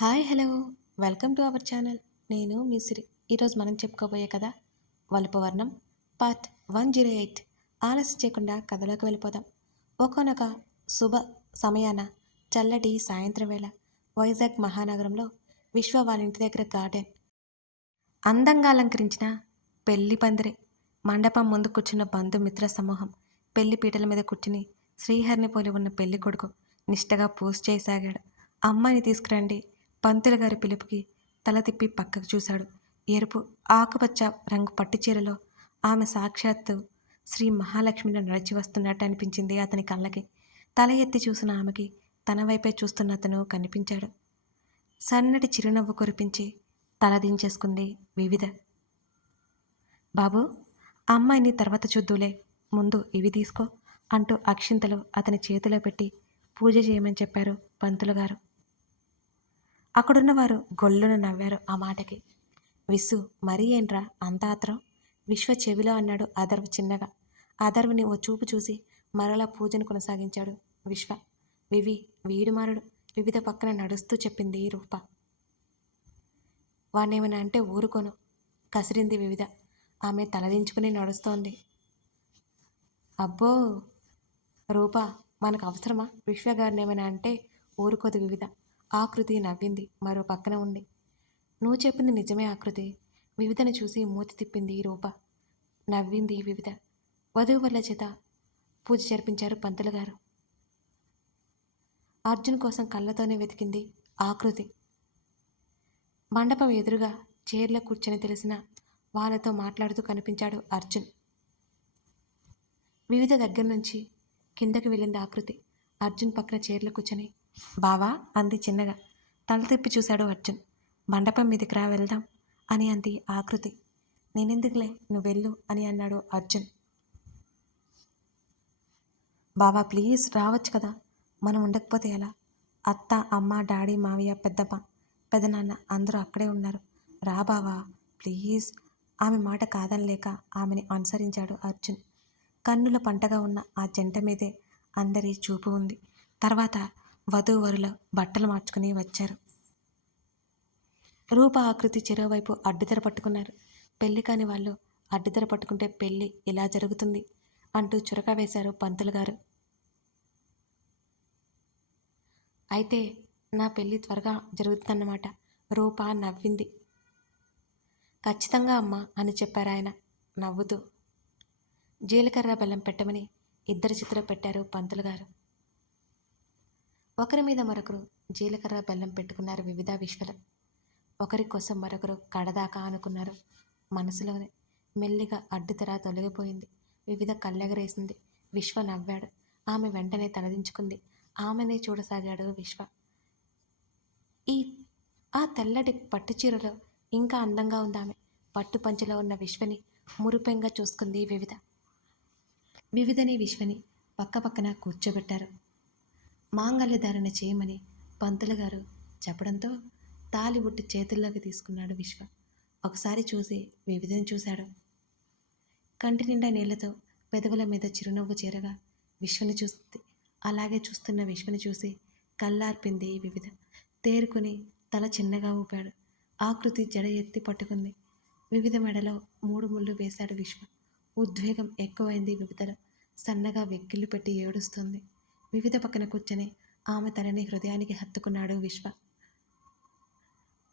Hi hello. Welcome to our channel. నేను మీ సిరి. ఈరోజు మనం చెప్పుకోబోయే కదా వలుపవర్ణం పార్ట్ వన్ జీరో ఎయిట్. ఆలస్యం చేయకుండా కథలోకి వెళ్ళిపోదాం. ఒకనొక శుభ సమయాన చల్లటి సాయంత్రం వేళ వైజాగ్ మహానగరంలో విశ్వ వాళ్ళ ఇంటి దగ్గర గార్డెన్. అందంగా అలంకరించిన పెళ్ళి పందిరి మండపం ముందు కూర్చున్న బంధుమిత్ర సమూహం పెళ్ళి పీటల మీద కూర్చుని శ్రీహరిని పోలి ఉన్న పెళ్ళి కొడుకు నిష్టగా పూజ చేయసాగాడు అమ్మాయిని తీసుకురండి పంతులు గారి పిలుపుకి తల తిప్పి పక్కకు చూశాడు. ఎరుపు ఆకుపచ్చ రంగు పట్టుచీరలో ఆమె సాక్షాత్తు శ్రీ మహాలక్ష్మిలో నడిచి వస్తున్నట్టు అనిపించింది అతని కళ్ళకి. తల ఎత్తి చూసిన ఆమెకి తన వైపే చూస్తున్న అతను కనిపించాడు. సన్నటి చిరునవ్వు కురిపించి తల దించేసుకుంది వివిధ. బాబు అమ్మాయిని తర్వాత చూద్దులే ముందు ఇవి తీసుకో అంటూ అక్షింతలు అతని చేతిలో పెట్టి పూజ చేయమని చెప్పారు పంతులు గారు. అక్కడున్నవారు గొల్లును నవ్వారు ఆ మాటకి. విసు మరీ ఏంట్రా అంత ఆత్రం? విశ్వ చెవిలో అన్నాడు అదర్వ్ చిన్నగా. అదర్వ్ని ఓ చూపు చూసి మరలా పూజను కొనసాగించాడు విశ్వ. వివి వీడుమారుడు వివిధ పక్కన నడుస్తూ చెప్పింది రూప. వాణ్ణేమైనా అంటే ఊరుకోను కసిరింది వివిధ. ఆమె తలదించుకుని నడుస్తోంది. అబ్బో! రూప మనకు అవసరమా? విశ్వగారిని ఏమైనా అంటే ఊరుకోదు వివిధ. ఆకృతి నవ్వింది. మరో పక్కన ఉండి నువ్వు చెప్పింది నిజమే ఆకృతి. వివిధను చూసి మూతి తిప్పింది రూప. నవ్వింది వివిధ. వధువు వల్ల చేత పూజ జరిపించారు పంతులు గారు. అర్జున్ కోసం కళ్ళతోనే వెతికింది ఆకృతి. మండపం ఎదురుగా చైర్లో కూర్చొని తెలిసిన వాళ్ళతో మాట్లాడుతూ కనిపించాడు అర్జున్. వివిధ దగ్గర నుంచి కిందకి వెళ్ళింది ఆకృతి. అర్జున్ పక్కన చైర్లో కూర్చొని బావా అంది చిన్నగా. తల తిప్పి చూశాడు అర్జున్. మండపం మీదకి రా వెళ్దాం అని అంది ఆకృతి నేనెందుకులే నువ్వు వెళ్ళు అని అన్నాడు అర్జున్. బావా ప్లీజ్ రావచ్చు కదా? మనం ఉండకపోతే ఎలా? అత్త అమ్మ డాడీ మావయ్య పెద్దమ్మ పెదనాన్న అందరూ అక్కడే ఉన్నారు. రా బావా ప్లీజ్. ఆమె మాట కాదనలేక ఆమెని అనుసరించాడు అర్జున్. కన్నుల పంటగా ఉన్న ఆ జంట మీదే అందరి చూపు ఉంది. తర్వాత వధూవరుల బట్టలు మార్చుకుని వచ్చారు. రూప ఆకృతి చెరోవైపు అడ్డుతెర పట్టుకున్నారు. పెళ్ళి కాని వాళ్ళు అడ్డుతెర పట్టుకుంటే పెళ్ళి ఇలా జరుగుతుంది అంటూ చురక వేశారు పంతులు గారు. అయితే నా పెళ్ళి త్వరగా జరుగుతుందన్నమాట. రూప నవ్వింది. ఖచ్చితంగా అమ్మ అని చెప్పారు ఆయన. నవ్వుతూ. జీలకర్ర బెల్లం పెట్టమని ఇద్దరు చిత్రం పెట్టారు పంతులు గారు. ఒకరి మీద మరొకరు జీలకర్ర బెల్లం పెట్టుకున్నారు వివిధ విశ్వలు ఒకరి కోసం మరొకరు కడదాకా అనుకున్నారు మనసులోనే మెల్లిగా అడ్డుతెర తొలగిపోయింది. వివిధ కళ్ళెగరేసింది. విశ్వ నవ్వాడు. ఆమె వెంటనే తలదించుకుంది. ఆమెనే చూడసాగాడు విశ్వ. ఈ ఆ తెల్లటి పట్టు చీరలో ఇంకా అందంగా ఉంది ఆమె. పట్టు పంచెలో ఉన్న విశ్వని మురిపెంగా చూసుకుంది వివిధ. వివిధని విశ్వని పక్కపక్కన కూర్చోబెట్టారు. మాంగల్యధారణ చేయమని పంతులు గారు చెప్పడంతో తాలిబుట్టి చేతుల్లోకి తీసుకున్నాడు విశ్వ. ఒకసారి చూసి వివిధని చూశాడు. కంటి నిండా నీళ్ళతో పెదవుల మీద చిరునవ్వు చేరగా విశ్వని చూస్తుంది అలాగే చూస్తున్న విశ్వని చూసి కళ్ళార్పింది వివిధ. తేరుకుని తల చిన్నగా ఊపాడు. ఆకృతి జడ ఎత్తి పట్టుకుంది. వివిధ మెడలో మూడు ముళ్ళు వేశాడు విశ్వ. ఉద్వేగం ఎక్కువైంది వివిధలో. సన్నగా వెక్కిళ్ళు పెట్టి ఏడుస్తుంది. వివిధ పక్కన కూర్చొని ఆమె తనని హృదయానికి హత్తుకున్నాడు విశ్వ.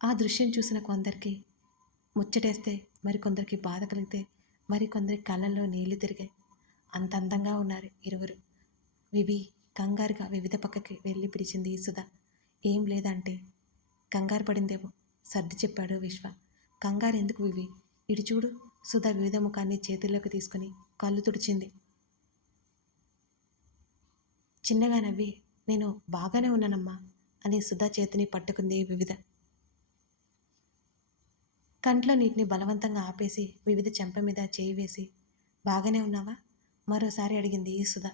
ఆ దృశ్యం చూసిన కొందరికి ముచ్చటేస్తే మరికొందరికి బాధ కలిగితే మరికొందరి కళ్ళల్లో నీళ్ళు తిరిగాయి అంత అందంగా ఉన్నారు ఇరువురు. వివి కంగారుగా వివిధ పక్కకి వెళ్ళి పిలిచింది సుధ. ఏం లేదంటే కంగారు పడిందేమో సర్ది చెప్పాడు విశ్వ. కంగారు ఎందుకు వివి? ఇటు చూడు. సుధ వివిధ ముఖాన్ని చేతుల్లోకి తీసుకుని కళ్ళు తుడిచింది. చిన్నగా నవ్వి నేను బాగానే ఉన్నానమ్మా అని సుధా చేతిని పట్టుకుంది వివిధ. కంట్లో నీటిని బలవంతంగా ఆపేసి వివిధ చెంప మీద చేయి వేసి బాగానే ఉన్నావా? మరోసారి అడిగింది ఈ సుధా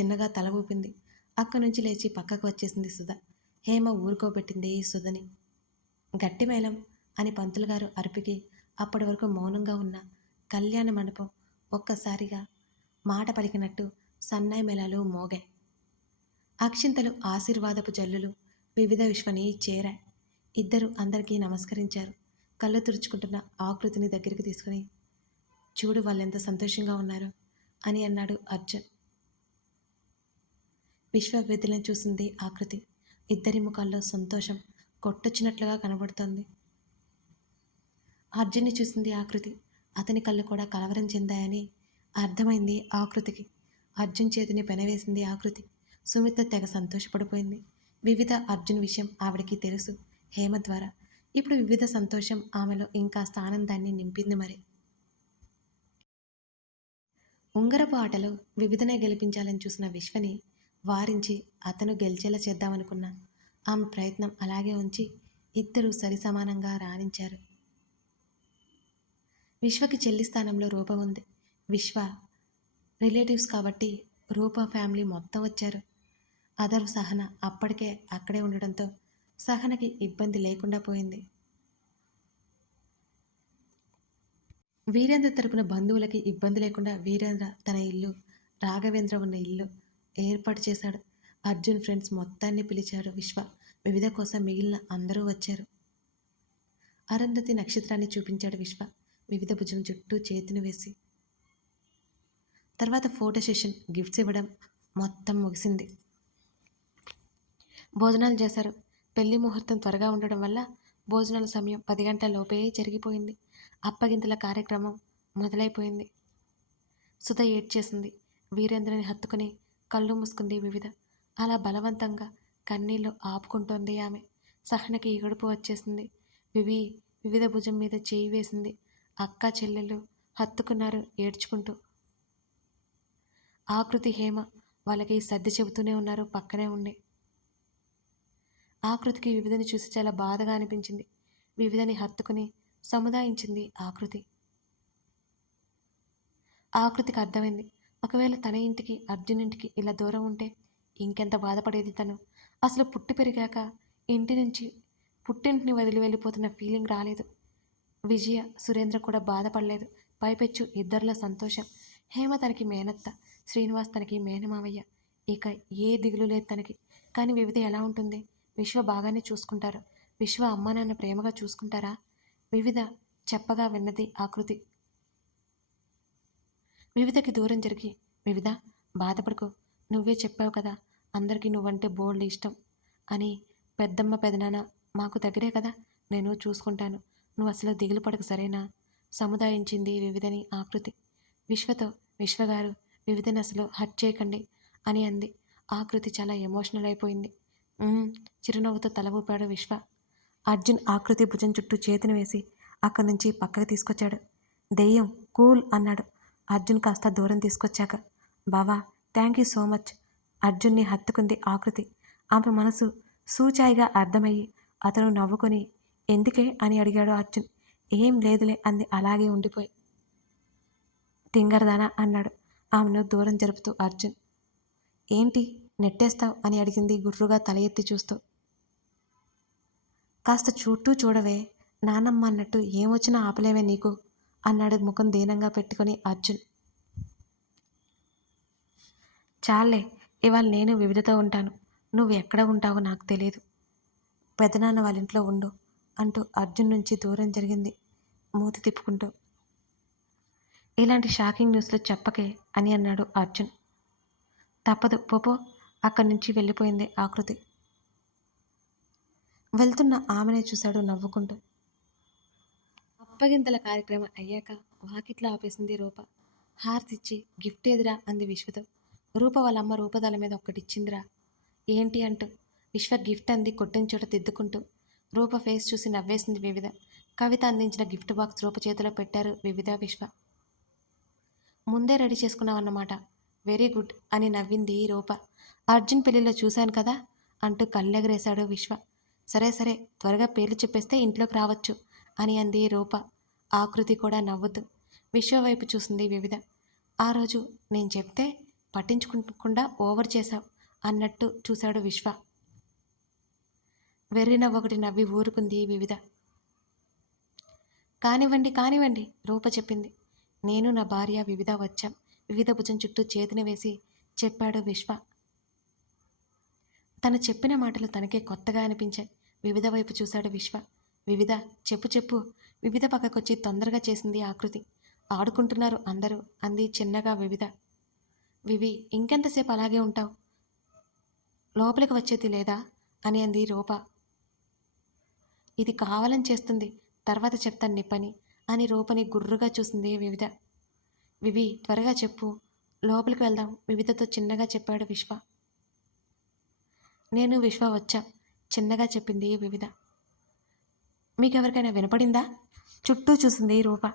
చిన్నగా తల ఊపింది. అక్కడి నుంచి లేచి పక్కకు వచ్చేసింది సుధా. హేమ ఊరుకోబెట్టింది ఈ సుధని. గట్టి మేళం అని పంతులు గారు అరుపుకి అప్పటి వరకు మౌనంగా ఉన్న కళ్యాణ మండపం ఒక్కసారిగా మాట పలికినట్టు సన్నాయి మేళాలు మోగాయి అక్షింతలు ఆశీర్వాదపు జల్లులు వివిధ విశ్వని చేరా ఇద్దరు అందరికీ నమస్కరించారు. కళ్ళు తుడుచుకుంటున్న ఆకృతిని దగ్గరికి తీసుకుని చూడు వాళ్ళెంత సంతోషంగా ఉన్నారు అని అన్నాడు అర్జున్. విశ్వ చూసింది ఆకృతి. ఇద్దరి ముఖాల్లో సంతోషం కొట్టొచ్చినట్లుగా కనబడుతోంది. అర్జున్ని చూసింది ఆకృతి. అతని కళ్ళు కూడా కలవరం చెందాయని అర్థమైంది ఆకృతికి. అర్జున్ చేతిని పెనవేసింది ఆకృతి. సుమిత్ర తెగ సంతోషపడిపోయింది. వివిధ అర్జున్ విషయం ఆవిడకి తెలుసు. హేమ ద్వారా. ఇప్పుడు వివిధ సంతోషం ఆమెలో ఇంకాస్త ఆనందాన్ని నింపింది మరి. ఉంగరపు ఆటలో వివిధనే గెలిపించాలని చూసిన విశ్వని వారించి అతను గెలిచేలా చేద్దామనుకున్న. ఆమె ప్రయత్నం అలాగే ఉంచి ఇద్దరూ సరిసమానంగా రాణించారు. విశ్వకి చెల్లి స్థానంలో రూప ఉంది. విశ్వ రిలేటివ్స్ కాబట్టి రూప ఫ్యామిలీ మొత్తం వచ్చారు. అదర్ సహన అప్పటికే అక్కడే ఉండడంతో సహనకి ఇబ్బంది లేకుండా పోయింది. వీరేంద్ర తరపున బంధువులకి ఇబ్బంది లేకుండా వీరేంద్ర తన ఇల్లు రాఘవేంద్ర ఉన్న ఇల్లు ఏర్పాటు చేశాడు. అర్జున్ ఫ్రెండ్స్ మొత్తాన్ని పిలిచాడు విశ్వ వివిధ కోసం మిగిలిన అందరూ వచ్చారు. అరుంధతి నక్షత్రాన్ని చూపించాడు విశ్వ. వివిధ భుజం చుట్టూ చేతిని వేసి తర్వాత ఫోటో సెషన్ గిఫ్ట్స్ ఇవ్వడం మొత్తం ముగిసింది. భోజనాలు చేశారు. పెళ్ళి ముహూర్తం త్వరగా ఉండడం వల్ల భోజనాల సమయం పది గంటల లోపే జరిగిపోయింది. అప్పగింతల కార్యక్రమం మొదలైపోయింది. సుధ ఏడ్చేసింది. వీరేంద్రని హత్తుకుని కళ్ళు మూసుకుంది వివిధ. అలా బలవంతంగా కన్నీళ్ళు ఆపుకుంటోంది ఆమె. సహనకి ఎగడుపు వచ్చేసింది. వివి వివిధ భుజం మీద చేయి వేసింది. అక్క చెల్లెలు హత్తుకున్నారు ఏడ్చుకుంటూ. ఆకృతి హేమ వాళ్ళకి సర్ది చెబుతూనే ఉన్నారు పక్కనే ఉండి. ఆకృతికి వివిధని చూసి చాలా బాధగా అనిపించింది. వివిధని హత్తుకుని సముదాయించింది ఆకృతి. ఆకృతికి అర్థమైంది. ఒకవేళ తన ఇంటికి అర్జున్ ఇంటికి ఇలా దూరం ఉంటే ఇంకెంత బాధపడేది తను? అసలు పుట్టి పెరిగాక ఇంటి నుంచి పుట్టింటిని వదిలి వెళ్ళిపోతున్న ఫీలింగ్ రాలేదు. విజయ సురేంద్ర కూడా బాధపడలేదు. పైపెచ్చు ఇద్దరిలో సంతోషం. హేమ తనకి మేనత్త. శ్రీనివాస్ తనకి మేనమావయ్య ఇక ఏ దిగులు లేదు తనకి. కానీ వివిధ ఎలా ఉంటుంది? విశ్వ బాగానే చూసుకుంటారు. విశ్వ అమ్మ నాన్న ప్రేమగా చూసుకుంటారా? వివిధ చెప్పగా విన్నది ఆకృతి వివిధకి దూరం జరిగి వివిధ బాధపడుకు. నువ్వే చెప్పావు కదా అందరికీ నువ్వంటే బోల్డ్ ఇష్టం అని పెద్దమ్మ పెదనాన్న మాకు దగ్గరే కదా నేను చూసుకుంటాను. నువ్వు అసలు దిగులు పడకు సరేనా? సముదాయించింది వివిధని ఆకృతి విశ్వతో విశ్వగారు వివిధని అసలు హట్ చేయకండి అని అంది. ఆకృతి చాలా ఎమోషనల్ అయిపోయింది. చిరునవ్వుతో తల ఊపాడు విశ్వ. అర్జున్ ఆకృతి భుజం చుట్టూ చేతిని వేసి అక్కడి నుంచి పక్కకి తీసుకొచ్చాడు. దెయ్యం కూల్ అన్నాడు. అర్జున్ కాస్త దూరం తీసుకొచ్చాక బావా థ్యాంక్ యూ సో మచ్ అర్జున్ని హత్తుకుంది ఆకృతి ఆమె మనసు సూచాయిగా అర్థమయ్యి అతను నవ్వుకొని ఎందుకే? అని అడిగాడు అర్జున్. ఏం లేదులే అంది. అలాగే ఉండిపోయి. తింగరదానా అన్నాడు. ఆమెను దూరం జరుపుతూ అర్జున్ ఏంటి నెట్టేస్తావు? అని అడిగింది గుర్రుగా తల ఎత్తి చూస్తూ. కాస్త చుట్టూ చూడవే నానమ్మ అన్నట్టు ఏమొచ్చినా ఆపలేవే నీకు అన్నాడు ముఖం దీనంగా పెట్టుకొని అర్జున్. చాలే ఇవాళ నేను వివిధతో ఉంటాను నువ్వు ఎక్కడ ఉంటావో నాకు తెలియదు పెదనాన్న వాళ్ళ ఇంట్లో ఉండు అంటూ అర్జున్ నుంచి దూరం జరిగింది మూతి తిప్పుకుంటూ. ఇలాంటి షాకింగ్ న్యూస్లో చెప్పకే అని అన్నాడు అర్జున్. తప్పదు పోపో అక్కడి నుంచి వెళ్ళిపోయింది ఆకృతి వెళ్తున్న ఆమెనే చూశాడు నవ్వుకుంటూ. అప్పగింతల కార్యక్రమం అయ్యాక వాకిట్లో ఆపేసింది రూప. హారతిచ్చి గిఫ్ట్ ఎదురా అంది విశ్వతో. రూప వాళ్ళ అమ్మ రూపదల మీద ఒక్కటిచ్చిందిరా. ఏంటి అంటూ విశ్వ గిఫ్ట్ అంది కొట్టిన చోట దిద్దుకుంటూ. రూప ఫేస్ చూసి నవ్వేసింది వివిధ. కవిత అందించిన గిఫ్ట్ బాక్స్ రూప చేతిలో పెట్టారు వివిధ విశ్వ. ముందే రెడీ చేసుకున్నావన్నమాట. వెరీ గుడ్ అని నవ్వింది రూప. అర్జున్ పెళ్ళిలో చూశాను కదా? అంటూ కళ్ళెగరేశాడు విశ్వ. సరే సరే త్వరగా పేర్లు చెప్పేస్తే ఇంట్లోకి రావచ్చు అని అంది రూప. ఆకృతి కూడా నవ్వుతూ విశ్వ వైపు చూసింది వివిధ. ఆ రోజు నేను చెప్తే పట్టించుకుంటకుండా ఓవర్ చేశావు అన్నట్టు చూశాడు విశ్వ. వెర్రి ఒకటి నవ్వి ఊరుకుంది వివిధ. కానివ్వండి కానివ్వండి రూప చెప్పింది. నేను నా భార్య వివిధ వచ్చాం. వివిధ భుజం చుట్టూ చేతిని వేసి చెప్పాడు విశ్వ. తను చెప్పిన మాటలు తనకే కొత్తగా అనిపించాయి. వివిధ వైపు చూశాడు విశ్వ. వివిధ చెప్పు చెప్పు. వివిధ పక్కకొచ్చి తొందరగా చేసింది ఆకృతి. ఆడుకుంటున్నారు అందరూ అంది చిన్నగా వివిధ. వివి ఇంకెంతసేపు అలాగే ఉంటావు? లోపలికి వచ్చేది లేదా? అని అంది రూప. ఇది కావాలని చేస్తుంది. తర్వాత చెప్తాను నీ పని. అని రూపని గుర్రుగా చూసింది వివిధ. వివి త్వరగా చెప్పు. లోపలికి వెళ్దాం. వివిధతో చిన్నగా చెప్పాడు విశ్వ. నేను విశ్వ వచ్చా చిన్నగా చెప్పింది వివిధ. మీకెవరికైనా వినపడిందా? చుట్టూ చూసింది రూప.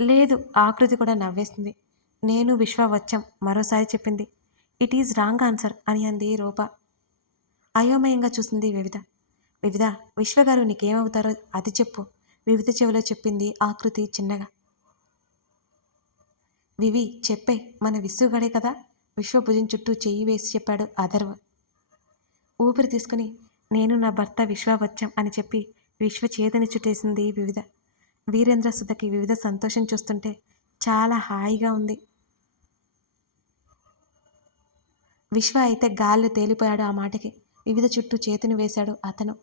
లేదు ఆకృతి కూడా నవ్వేసింది. నేను విశ్వ వచ్చాం మరోసారి చెప్పింది. ఇట్ ఈజ్ రాంగ్ ఆన్సర్ అని అంది రూప. అయోమయంగా చూసింది వివిధ. వివిధ విశ్వగారు నీకేమవుతారో అది చెప్పు. వివిధ చెవిలో చెప్పింది ఆకృతి చిన్నగా. వివి చెప్పే మన విశ్వగాడే కదా? విశ్వభుజం చుట్టూ చెయ్యి వేసి చెప్పాడు అధర్వ. ఊపిరి తీసుకుని నేను నా భర్త విశ్వ వచ్చాం అని చెప్పి విశ్వ చేదని చుట్టేసింది వివిధ. వీరేంద్ర సుధకి వివిధ సంతోషం చూస్తుంటే చాలా హాయిగా ఉంది. విశ్వ అయితే గాల్లో తేలిపోయాడు ఆ మాటకి. వివిధ చుట్టూ చేతిని వేశాడు అతను.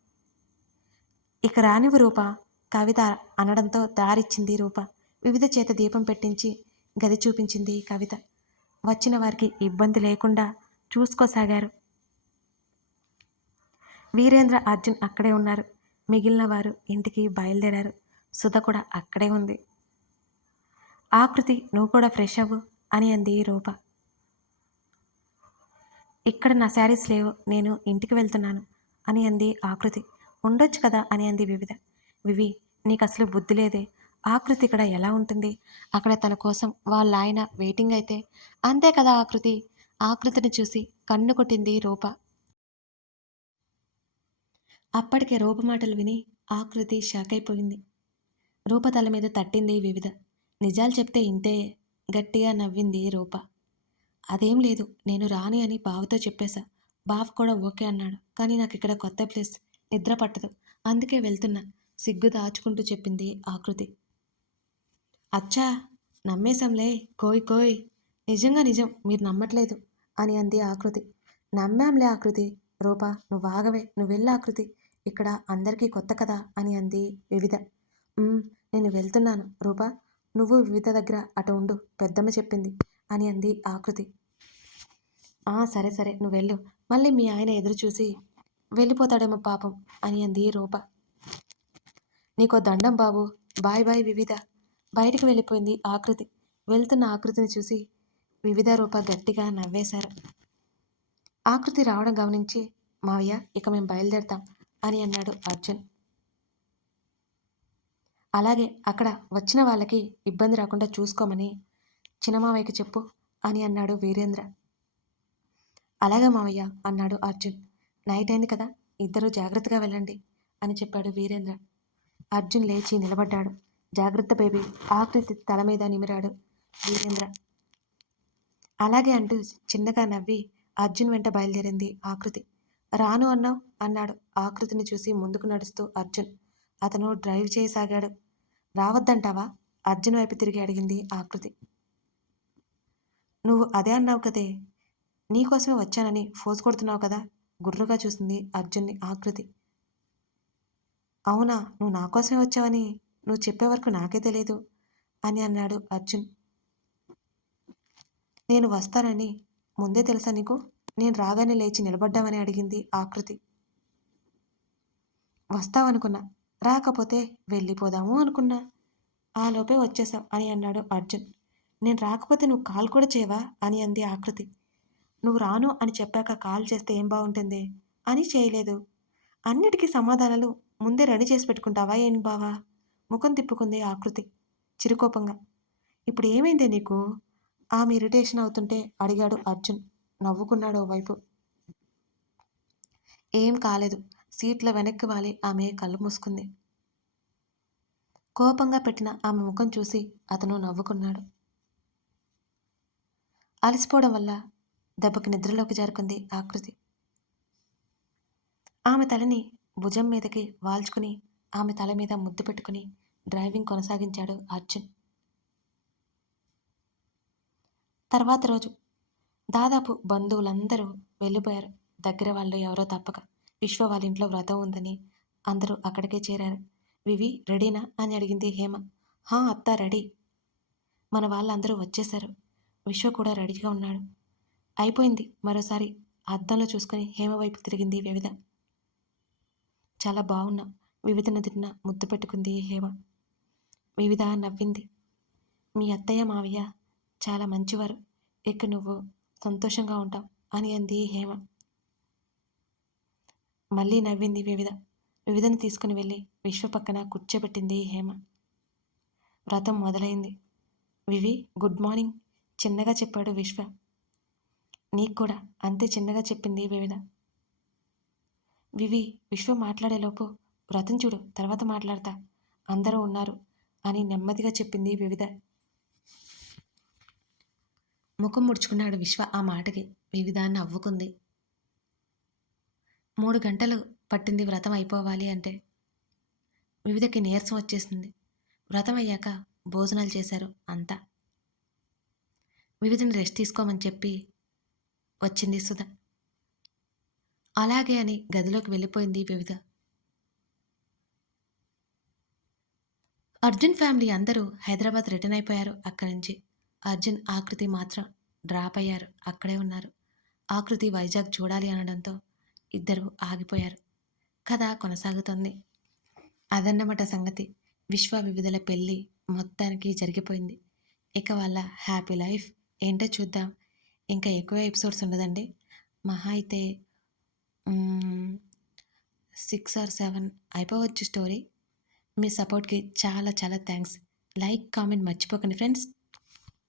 ఇక రానివి రూప కవిత అనడంతో దారిచ్చింది రూప. వివిధ చేత దీపం పెట్టించి గది చూపించింది కవిత. వచ్చిన వారికి ఇబ్బంది లేకుండా చూసుకోసాగారు. వీరేంద్ర అర్జున్ అక్కడే ఉన్నారు. మిగిలిన వారు ఇంటికి బయలుదేరారు. సుధ కూడా అక్కడే ఉంది. ఆకృతి నువ్వు కూడా ఫ్రెష్ అవ్వు అని అంది రూప. ఇక్కడ నా శారీస్ లేవు నేను ఇంటికి వెళ్తున్నాను అని అంది ఆకృతి ఉండొచ్చు కదా అని అంది వివిధ. వివి నీకు అసలు బుద్ధి లేదే. ఆకృతి ఇక్కడ ఎలా ఉంటుంది? అక్కడ తన కోసం వాళ్ళ ఆయన వెయిటింగ్ అయితే. అంతే కదా ఆకృతి? ఆకృతిని చూసి కన్ను కొట్టింది రూప. అప్పటికే రూప మాటలు విని ఆకృతి షాక్ అయిపోయింది. రూప తల మీద తట్టింది వివిధ. నిజాలు చెప్తే ఇంతే గట్టిగా నవ్వింది రూప. అదేం లేదు నేను రాని అని బావతో చెప్పేశా. బావ కూడా ఓకే అన్నాడు. కానీ నాకు ఇక్కడ కొత్త ప్లేస్ నిద్ర పట్టదు. అందుకే వెళ్తున్నా. సిగ్గు దాచుకుంటూ చెప్పింది ఆకృతి అచ్చా నమ్మేశాంలే. కోయ్ కోయ్. నిజంగా నిజం. మీరు నమ్మట్లేదు అని అంది ఆకృతి నమ్మాంలే ఆకృతి రూప నువ్వు ఆగవే. నువ్వు వెళ్ళి ఆకృతి ఇక్కడ అందరికీ కొత్త కదా అని అంది వివిధ. నేను వెళ్తున్నాను. రూప నువ్వు వివిధ దగ్గర అటు ఉండు. పెద్దమ్మ చెప్పింది అని అంది ఆకృతి ఆ సరే సరే. నువ్వు వెళ్ళు. మళ్ళీ మీ ఆయన ఎదురు చూసి వెళ్ళిపోతాడేమో పాపం అని అంది రూప. నీకో దండం బాబు. బాయ్ బాయ్ వివిధ. బయటికి వెళ్ళిపోయింది ఆకృతి. వెళ్తున్న ఆకృతిని చూసి వివిధ రూప గట్టిగా నవ్వేశారు. ఆకృతి రావడం గమనించి మావయ్య ఇక మేము బయలుదేరతాం అని అన్నాడు అర్జున్. అలాగే అక్కడ వచ్చిన వాళ్ళకి ఇబ్బంది రాకుండా చూసుకోమని చిన్నమావయ్యకి చెప్పు అని అన్నాడు వీరేంద్ర. అలాగే మావయ్య అన్నాడు అర్జున్. నైట్ అయింది కదా ఇద్దరు జాగ్రత్తగా వెళ్ళండి అని చెప్పాడు వీరేంద్ర. అర్జున్ లేచి నిలబడ్డాడు. జాగ్రత్త బేబీ ఆకృతి తల మీద నిమిరాడు. వీరేంద్ర అలాగే అంటూ చిన్నగా నవ్వి అర్జున్ వెంట బయలుదేరింది ఆకృతి. రాను అన్నావు అన్నాడు. ఆకృతిని చూసి ముందుకు నడుస్తూ అర్జున్. అతను డ్రైవ్ చేయసాగాడు. రావద్దంటావా? అర్జున్ వైపు తిరిగి అడిగింది ఆకృతి. నువ్వు అదే అన్నావు కదే. నీకోసమే వచ్చానని ఫోజ్ కొడుతున్నావు కదా? గుర్రుగా చూసింది అర్జున్ని ఆకృతి. అవునా నువ్వు నా కోసమే వచ్చావని నువ్వు చెప్పే వరకు నాకే తెలియదు అని అన్నాడు అర్జున్. నేను వస్తానని ముందే తెలుసా నీకు? నేను రాగానే లేచి నిలబడ్డామని అడిగింది ఆకృతి వస్తావనుకున్నా రాకపోతే వెళ్ళిపోదాము అనుకున్నా. ఆ లోపే వచ్చేసాం అని అన్నాడు అర్జున్. నేను రాకపోతే నువ్వు కాల్ కూడా చేయవా అని అంది ఆకృతి నువ్వు రాను అని చెప్పాక కాల్ చేస్తే ఏం బాగుంటుంది? అని చేయలేదు. అన్నిటికీ సమాధానాలు ముందే రెడీ చేసి పెట్టుకుంటావా ఏం బావా? ముఖం తిప్పుకుంది ఆకృతి చిరుకోపంగా. ఇప్పుడు ఏమైందే నీకు? ఆమె ఇరిటేషన్ అవుతుంటే అడిగాడు అర్జున్ నవ్వుకున్నాడు వైపు ఏం కాలేదు. సీట్ల వెనక్కి వాలి ఆమె కళ్ళు మూసుకుంది. కోపంగా పెట్టిన ఆమె ముఖం చూసి అతను నవ్వుకున్నాడు. అలసిపోవడం వల్ల దెబ్బకి నిద్రలోకి జారుకుంది ఆకృతి ఆమె తలని భుజం మీదకి వాల్చుకుని ఆమె తల మీద ముద్దు పెట్టుకుని డ్రైవింగ్ కొనసాగించాడు అర్జున్. తర్వాత రోజు దాదాపు బంధువులందరూ వెళ్ళిపోయారు. దగ్గర వాళ్ళు ఎవరో తప్పక. విశ్వ వాళ్ళ ఇంట్లో వ్రతం ఉందని అందరూ అక్కడికే చేరారు. వివి రెడీనా అని అడిగింది హేమ. హా అత్త రెడీ. మన వాళ్ళందరూ వచ్చేశారు. విశ్వ కూడా రెడీగా ఉన్నాడు. అయిపోయింది. మరోసారి అద్దంలో చూసుకొని హేమ వైపు తిరిగింది వివిధ. చాలా బాగున్నా వివిధ నదిన ముద్దు పెట్టుకుంది హేమ. వివిధ నవ్వింది. మీ అత్తయ్య మావయ్య చాలా మంచివారు. ఇక నువ్వు సంతోషంగా ఉంటావు అని అంది హేమ. మళ్ళీ నవ్వింది వివిధ. వివిధను తీసుకుని వెళ్ళి విశ్వ పక్కన కూర్చోబెట్టింది హేమ. వ్రతం మొదలైంది. వివి గుడ్ మార్నింగ్ చిన్నగా చెప్పాడు విశ్వ. నీకు కూడా అంతే చిన్నగా చెప్పింది వివిధ. వివి విశ్వ మాట్లాడేలోపు వ్రతం చూడు తర్వాత మాట్లాడతా అందరూ ఉన్నారు అని నెమ్మదిగా చెప్పింది వివిధ. ముఖం ముడుచుకున్నాడు విశ్వ ఆ మాటకి. వివిధ నవ్వుకుంది. మూడు గంటలు పట్టింది వ్రతం అయిపోవాలి అంటే. వివిధకి నీరసం వచ్చేసింది. వ్రతం అయ్యాక భోజనాలు చేశారు అంతా. వివిధని రెస్ట్ తీసుకోమని చెప్పి వచ్చింది సుధ. అలాగే అని గదిలోకి వెళ్ళిపోయింది వివిధ. అర్జున్ ఫ్యామిలీ అందరూ హైదరాబాద్ రిటర్న్ అయిపోయారు అక్కడి నుంచి. అర్జున్ ఆకృతి మాత్రం డ్రాప్ అయ్యారు. అక్కడే ఉన్నారు. ఆకృతి వైజాగ్ చూడాలి అనడంతో ఇద్దరు ఆగిపోయారు. కథ కొనసాగుతుంది. అదన్నమాట సంగతి. విశ్వ వివిధల పెళ్ళి మొత్తానికి జరిగిపోయింది. ఇక వాళ్ళ హ్యాపీ లైఫ్ ఏంటో చూద్దాం. ఇంకా ఎక్కువ ఎపిసోడ్స్ ఉండదండి. మహా అయితే సిక్స్ ఆర్ సెవెన్ అయిపోవచ్చు స్టోరీ. మీ సపోర్ట్కి చాలా చాలా థ్యాంక్స్. లైక్ కామెంట్ మర్చిపోకండి ఫ్రెండ్స్.